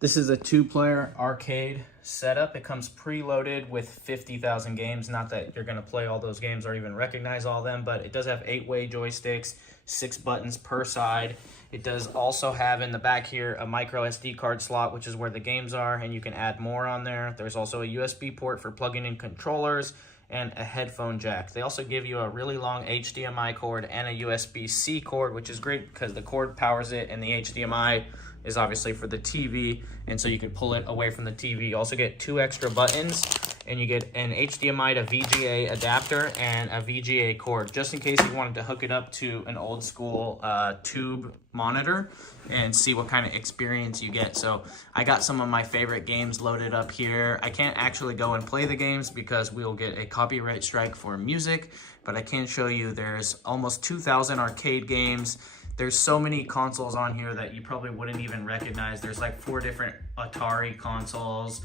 This is a 2-player arcade setup. It comes preloaded with 50,000 games. Not that you're going to play all those games or even recognize all of them, but it does have 8-way joysticks, 6 buttons per side. It does also have in the back here a micro SD card slot, which is where the games are, and you can add more on there. There's also a USB port for plugging in controllers and a headphone jack. They also give you a really long HDMI cord and a USB-C cord, which is great because the cord powers it and the HDMI is obviously for the TV, and so you can pull it away from the TV. You also get 2 extra buttons, and you get an HDMI to VGA adapter and a VGA cord, just in case you wanted to hook it up to an old school tube monitor and see what kind of experience you get. So I got some of my favorite games loaded up here. I can't actually go and play the games because we'll get a copyright strike for music, but I can show you there's almost 2,000 arcade games. There's so many consoles on here that you probably wouldn't even recognize. There's like 4 different Atari consoles,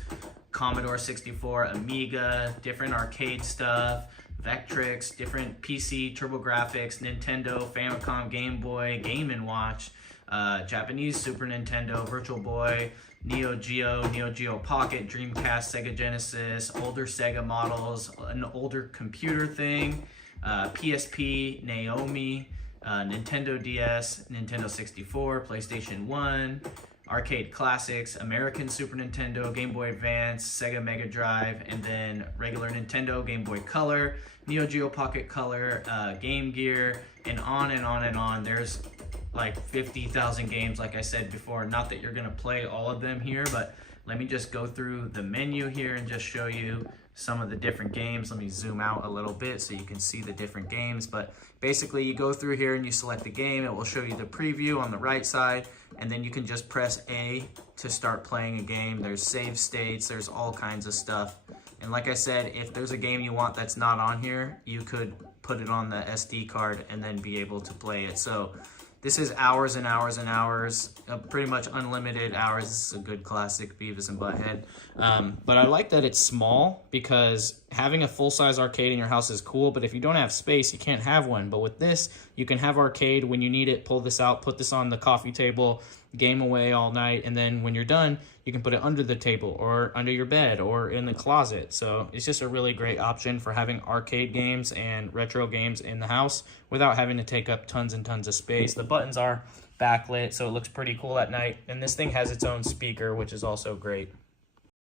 Commodore 64, Amiga, different arcade stuff, Vectrix, different PC, TurboGrafx, Nintendo, Famicom, Game Boy, Game & Watch, Japanese Super Nintendo, Virtual Boy, Neo Geo Pocket, Dreamcast, Sega Genesis, older Sega models, an older computer thing, PSP, Naomi, Nintendo DS, Nintendo 64, PlayStation 1, arcade classics, American Super Nintendo, Game Boy Advance, Sega Mega Drive, and then regular Nintendo, Game Boy Color, Neo Geo Pocket Color, Game Gear, and on and on and on. There's like 50,000 games, like I said before. Not that you're gonna play all of them here, but let me just go through the menu here and just show you some of the different games. Let me zoom out a little bit so you can see the different games. But basically you go through here and you select the game. It will show you the preview on the right side, and then you can just press A to start playing a game. There's save states, there's all kinds of stuff. And like I said, if there's a game you want that's not on here, you could put it on the SD card and then be able to play it. So this is hours and hours and hours, pretty much unlimited hours. This is a good classic Beavis and Butthead. But I like that it's small, because having a full-size arcade in your house is cool, but if you don't have space, you can't have one. But with this, you can have arcade when you need it, pull this out, put this on the coffee table, game away all night, and then when you're done, you can put it under the table or under your bed or in the closet. So it's just a really great option for having arcade games and retro games in the house without having to take up tons and tons of space. The buttons are backlit, so it looks pretty cool at night, and this thing has its own speaker, which is also great.